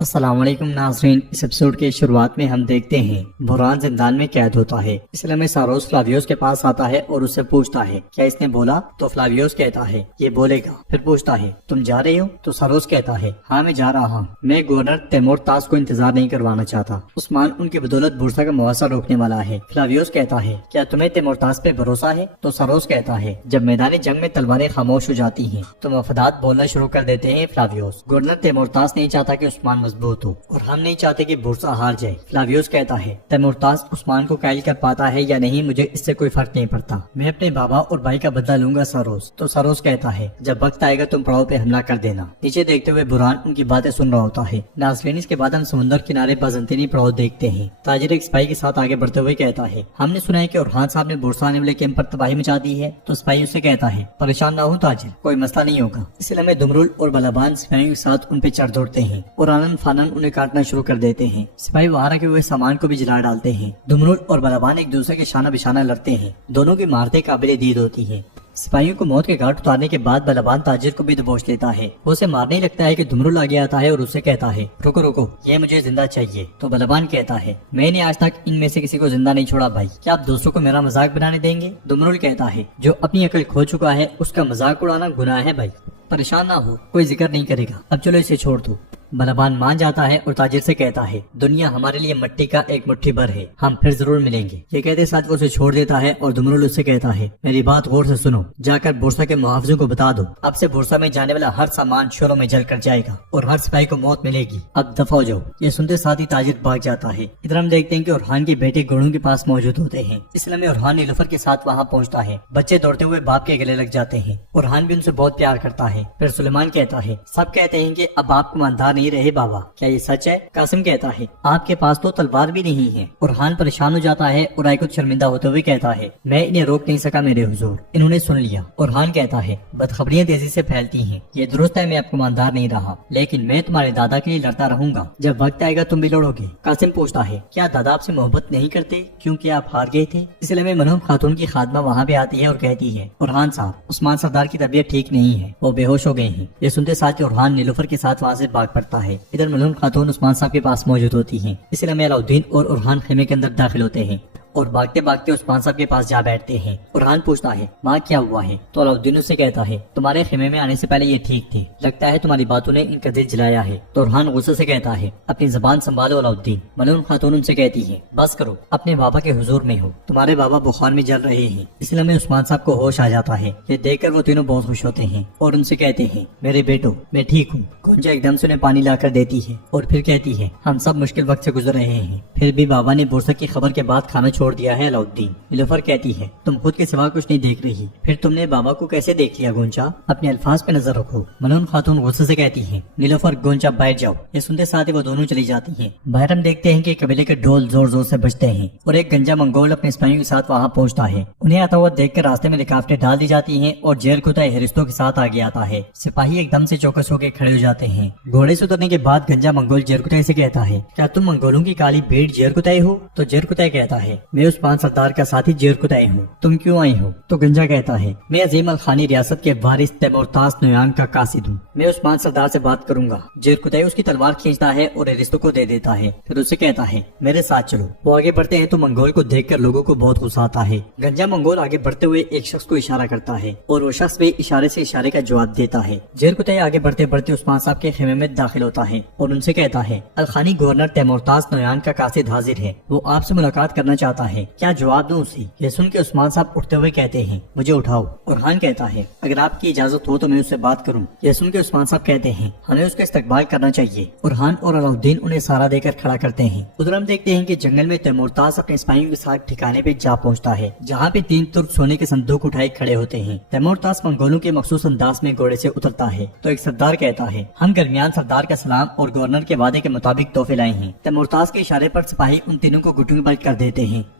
السلام علیکم ناظرین، اس ایپیسوڈ کے شروعات میں ہم دیکھتے ہیں بحران زندان میں قید ہوتا ہے، اس لیے میں ساروس فلاویوس کے پاس آتا ہے اور اس سے پوچھتا ہے کیا اس نے بولا؟ تو فلاویوس کہتا ہے یہ بولے گا۔ پھر پوچھتا ہے تم جا رہے ہو؟ تو ساروس کہتا ہے ہاں میں جا رہا ہوں، میں گورنر تیمورتاس کو انتظار نہیں کروانا چاہتا، عثمان ان کی بدولت بورسا کا مواصلہ روکنے والا ہے۔ فلاویوس کہتا ہے کیا تمہیں تیمورتاس پہ بھروسہ ہے؟ تو ساروس کہتا ہے جب میدان جنگ میں تلواریں خاموش ہو جاتی ہیں تو مفادات بولنا شروع کر دیتے ہیں۔ فلاویوس گورنر تیمورتاس نہیں چاہتا کہ عثمان مضبوط ہو اور ہم نہیں چاہتے کہ بورسا ہار جائے۔ فلاویوس کہتا ہے تیمورتاس عثمان کو قائل کر پاتا ہے یا نہیں مجھے اس سے کوئی فرق نہیں پڑتا، میں اپنے بابا اور بھائی کا بدلہ لوں گا ساروس۔ تو ساروس کہتا ہے جب وقت آئے گا تم پڑاؤ پہ حملہ کر دینا۔ نیچے دیکھتے ہوئے برہان ان کی باتیں سن رہا ہوتا ہے۔ ناظرین اس کے بعد ہم سمندر کنارے بازنطینی پڑاؤ دیکھتے ہیں۔ تاجر ایک سپاہی کے ساتھ آگے بڑھتے ہوئے کہتا ہے ہم نے سنا ہے کہ اورحان صاحب نے بورسا آنے والے کیمپ پر تباہی مچا دی ہے۔ تو سپاہی اسے کہتا ہے پریشان نہ ہو تاجر، کوئی مسئلہ نہیں ہوگا۔ اس لیے میں دمرول اور بلابان سپاہیوں کے ساتھ ان پہ چڑھ دوڑتے ہیں اور آنن فانن انہیں کاٹنا شروع کر دیتے ہیں۔ سپاہی وہاں رکھے ہوئے سامان کو بھی جلا ڈالتے ہیں۔ دمرول اور بلابان ایک دوسرے کے شانہ بشانہ لڑتے ہیں، دونوں کی مہارتیں قابل دید ہوتی ہیں۔ سپاہیوں کو موت کے گھاٹ اتارنے کے بعد بلابان تاجر کو بھی دبوچ لیتا ہے، وہ اسے مارنے لگتا ہے کہ دمرول آگے آتا ہے اور اسے کہتا ہے رکو رکو یہ مجھے زندہ چاہیے۔ تو بلابان کہتا ہے میں نے آج تک ان میں سے کسی کو زندہ نہیں چھوڑا بھائی، کیا آپ دوستوں کو میرا مذاق بنانے دیں گے؟ دمرول کہتا ہے جو اپنی عقل کھو چکا ہے اس کا مذاق اڑانا گناہ ہے بھائی، پریشان نہ ہو کوئی ذکر نہیں کرے گا، اب چلو اسے چھوڑ دو۔ بلابان مان جاتا ہے اور تاجر سے کہتا ہے دنیا ہمارے لیے مٹی کا ایک مٹھی بھر ہے، ہم پھر ضرور ملیں گے۔ یہ کہتے ساتھ وہ اسے چھوڑ دیتا ہے اور دمرول اس سے کہتا ہے میری بات غور سے سنو، جا کر بورسا کے محافظوں کو بتا دو اب سے بورسا میں جانے والا ہر سامان شوروں میں جل کر جائے گا اور ہر سپاہی کو موت ملے گی، اب دفع ہو جاؤ۔ یہ سنتے ساتھ ہی تاجر بھاگ جاتا ہے۔ ادھر ہم دیکھتے ہیں کہ اورحان کے بیٹے گھوڑوں کے پاس موجود ہوتے ہیں، اس لیے اورحان نیلوفر کے ساتھ وہاں پہنچتا ہے۔ بچے دوڑتے ہوئے باپ کے گلے لگ جاتے ہیں، اورحان بھی ان سے بہت پیار کرتا ہے۔ پھر سلیمان کہتا ہے سب کہتے ہیں کہ اب آپ ماندار نہیں رہے بابا، کیا یہ سچ ہے؟ قاسم کہتا ہے آپ کے پاس تو تلوار بھی نہیں ہے۔ اورحان پریشان ہو جاتا ہے اور کچھ شرمندہ ہوتے ہوئے کہتا ہے میں انہیں روک نہیں سکا میرے حضور، انہوں نے سن لیا۔ اورحان کہتا ہے بدخبریاں تیزی سے پھیلتی ہیں، یہ درست ہے میں آپ کو ماندار نہیں رہا، لیکن میں تمہارے دادا کے لیے لڑتا رہوں گا، جب وقت آئے گا تم بھی لڑو گے۔ قاسم پوچھتا ہے کیا دادا آپ سے محبت نہیں کرتے کیونکہ آپ ہار گئے تھے؟ اس لیے مرحوم خاتون کی خادمہ وہاں پہ آتی ہے اور کہتی ہے اورحان صاحب عثمان سردار کی طبیعت ٹھیک نہیں ہے، وہ بے ہوش ہو گئے ہیں۔ یہ سنتے ساتھ اورحان نیلوفر کے ساتھ وہاں سے بھاگ پڑتا ہے۔ ادھر مرحوم خاتون عثمان صاحب کے پاس موجود ہوتی ہیں، اس لیے علاؤدین اور اورحان خیمے کے اندر داخل ہوتے ہیں اور بھاگتے بھاگتے عثمان صاحب کے پاس جا بیٹھتے ہیں۔ اورحان پوچھتا ہے ماں کیا ہوا ہے؟ تو علاؤدین اسے کہتا ہے تمہارے خیمے میں آنے سے پہلے یہ ٹھیک تھے، لگتا ہے تمہاری باتوں نے ان کا دل جلایا ہے۔ تو اورحان غصے سے کہتا ہے اپنی زبان سنبھالو علاؤدین۔ ملعون خاتون ان سے کہتی ہے بس کرو، اپنے بابا کے حضور میں ہو، تمہارے بابا بخار میں جل رہے ہیں۔ اس لیے عثمان صاحب کو ہوش آ جاتا ہے، یہ دیکھ کر وہ تینوں بہت خوش ہوتے ہیں اور ان سے کہتے ہیں میرے بیٹو میں ٹھیک ہوں۔ گونجا ایک دم سے انہیں پانی لا کر دیتی ہے اور پھر کہتی ہے ہم سب مشکل وقت سے گزر رہے ہیں، پھر بھی بابا نے بورسا کی خبر کے بعد کھانا چھوڑ دیا ہے علاؤدین۔ نیلوفر کہتی ہے تم خود کے سوا کچھ نہیں دیکھ رہی، پھر تم نے بابا کو کیسے دیکھ لیا گونجا؟ اپنے الفاظ پہ نظر رکھو۔ ملعون خاتون غصے سے کہتی ہیں نیلوفر گونجا بیٹھ جاؤ۔ یہ سنتے ساتھ ہی وہ دونوں چلی جاتی ہیں۔ باہر ہم دیکھتے ہیں کہ قبیلے کے ڈھول زور زور سے بجتے ہیں اور ایک گنجا منگول اپنے سپاہیوں کے ساتھ وہاں پہنچتا ہے۔ انہیں آتا ہوا دیکھ کر راستے میں لکاوٹیں ڈال دی جاتی ہیں اور جیر کتا ہرستوں کے ساتھ آگے آتا ہے۔ سپاہی ایک دم سے چوکس ہو کے کھڑے ہو جاتے ہیں۔ گھوڑے سے اترنے کے بعد گنجا منگول جیر کتا سے کہتا ہے کیا تم منگولوں کی کالی بھیڑ جیر کتا ہو؟ تو جیر کتا کہتا ہے میں عثمان سردار کا ساتھی جیر کتا ہوں، تم کیوں آئی ہو؟ تو گنجا کہتا ہے میں عظیم الخانی ریاست کے وارث تیمورتاس نویان کا قاصد ہوں، میں عثمان سردار سے بات کروں گا۔ جیر کتا اس کی تلوار کھینچتا ہے اور ہرستوں کو دے دیتا ہے، پھر اسے کہتا ہے میرے ساتھ چلو۔ وہ آگے بڑھتے ہیں تو منگول کو دیکھ کر لوگوں کو بہت غصہ آتا ہے۔ گنجا منگول آگے بڑھتے ہوئے ایک شخص کو اشارہ کرتا ہے اور وہ شخص بھی اشارے سے اشارے کا جواب دیتا ہے۔ جیر کتا آگے بڑھتے بڑھتے عثمان صاحب کے خیمے میں داخل ہوتا ہے اور ان سے کہتا ہے الخانی گورنر تیمورتاس نویان کا قاصد حاضر ہے، وہ آپ سے ملاقات کرنا چاہتا ہے، کیا جواب دوں اسے؟ یہ سن کے عثمان صاحب اٹھتے ہوئے کہتے ہیں مجھے اٹھاؤ۔ اورحان کہتا ہے اگر آپ کی اجازت ہو تو میں اس سے بات کروں۔ یہ سن کے عثمان صاحب کہتے ہیں ہمیں اس کا استقبال کرنا چاہیے۔ اورحان اور علاؤدین انہیں سہارا دے کر کھڑا کرتے ہیں۔ ادھر ہم دیکھتے ہیں کہ جنگل میں تیمورتاس اپنے سپاہیوں کے ساتھ ٹھکانے پہ جا پہنچتا ہے جہاں پہ 3 ترک سونے کے صندوق اٹھائے کھڑے ہوتے ہیں۔ تیمورتاس منگولوں کے مخصوص انداز میں گھوڑے سے اترتا ہے تو ایک سردار کہتا ہے ہم درمیان سردار کا سلام اور گورنر کے وعدے کے مطابق تحفے لائے ہیں۔ تیمورتاس کے اشارے پر سپاہی ان تینوں کو گھٹنوں کے بل کر دیتے ہیں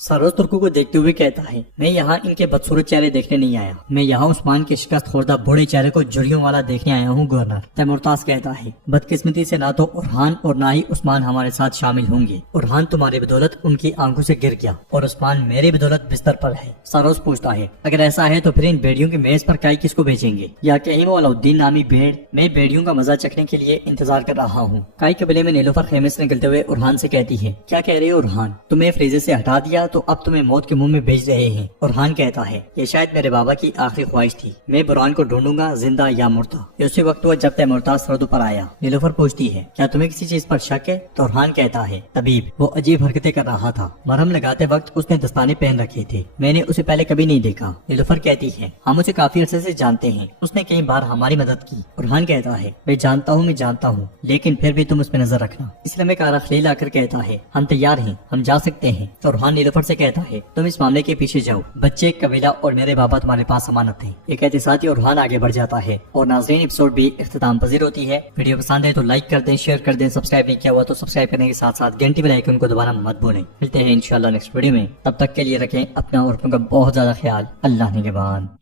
سروس ترکو کو دیکھتے ہوئے کہتا ہے میں یہاں ان کے بدصورت چہرے دیکھنے نہیں آیا، میں یہاں عثمان کے شکست خوردہ بوڑھے چہرے کو جھریوں والا دیکھنے آیا ہوں گورنر۔ تیمورتاز کہتا ہے بدقسمتی سے نہ تو اورحان اور نہ ہی عثمان ہمارے ساتھ شامل ہوں گے، اورحان تمہاری بدولت ان کی آنکھوں سے گر گیا اور عثمان میری بدولت بستر پر ہے۔ سروس پوچھتا ہے اگر ایسا ہے تو پھر ان بیڑیوں کی میز پر کائی کس کو بھیجیں گے، یا کہیں وہ علاؤالدین نامی بھیڑ؟ میں بیڑیوں کا مزہ چکھنے کے لیے انتظار کر رہا ہوں۔ کائی قبیلے میں نیلوفر خیمے سے نکلتے ہوئے اورحان سے کہتی ہے کیا کہہ رہے ہو اورحان، تمہیں فریزے سے ہٹا دیا تو اب تمہیں موت کے منہ میں بھیج رہے ہیں۔ اورحان کہتا ہے یہ شاید میرے بابا کی آخری خواہش تھی، میں برہان کو ڈھونڈوں گا زندہ یا مردہ۔ یہ اسی وقت ہوا جب تیمورتاز سردو پر آیا۔ نیلوفر پوچھتی ہے کیا تمہیں کسی چیز پر شک ہے؟ تو اورحان کہتا ہے طبیب، وہ عجیب حرکتیں کر رہا تھا، مرہم لگاتے وقت اس نے دستانے پہن رکھے تھے، میں نے اسے پہلے کبھی نہیں دیکھا۔ نیلوفر کہتی ہے ہم اسے کافی عرصے سے جانتے ہیں، اس نے کئی بار ہماری مدد کی۔ اورحان کہتا ہے میں جانتا ہوں لیکن پھر بھی تم اس پہ نظر رکھنا۔ اس لیے میں کارا خلیل آ کر کہتا ہے ہم تیار ہیں، ہم جا سکتے ہیں۔ تو اورحان نیلوفر سے کہتا ہے تم اس معاملے کے پیچھے جاؤ، بچے، قبیلہ اور میرے بابا تمہارے پاس امانت ہیں۔ یہ کہتے ساتھ ہی اورحان آگے بڑھ جاتا ہے اور ناظرین ایپیسوڈ بھی اختتام پذیر ہوتی ہے۔ ویڈیو پسند ہے تو لائک کر دیں، شیئر کر دیں، سبسکرائب نہیں کیا ہوا تو سبسکرائب کرنے کے ساتھ ساتھ گھنٹی بل آئیکن کو دبانا مت بھولیں۔ ملتے ہیں انشاءاللہ نیکسٹ ویڈیو میں، تب تک کے لیے رکھیں اپنا اور اپنوں کا بہت زیادہ خیال۔ اللہ نگہبان۔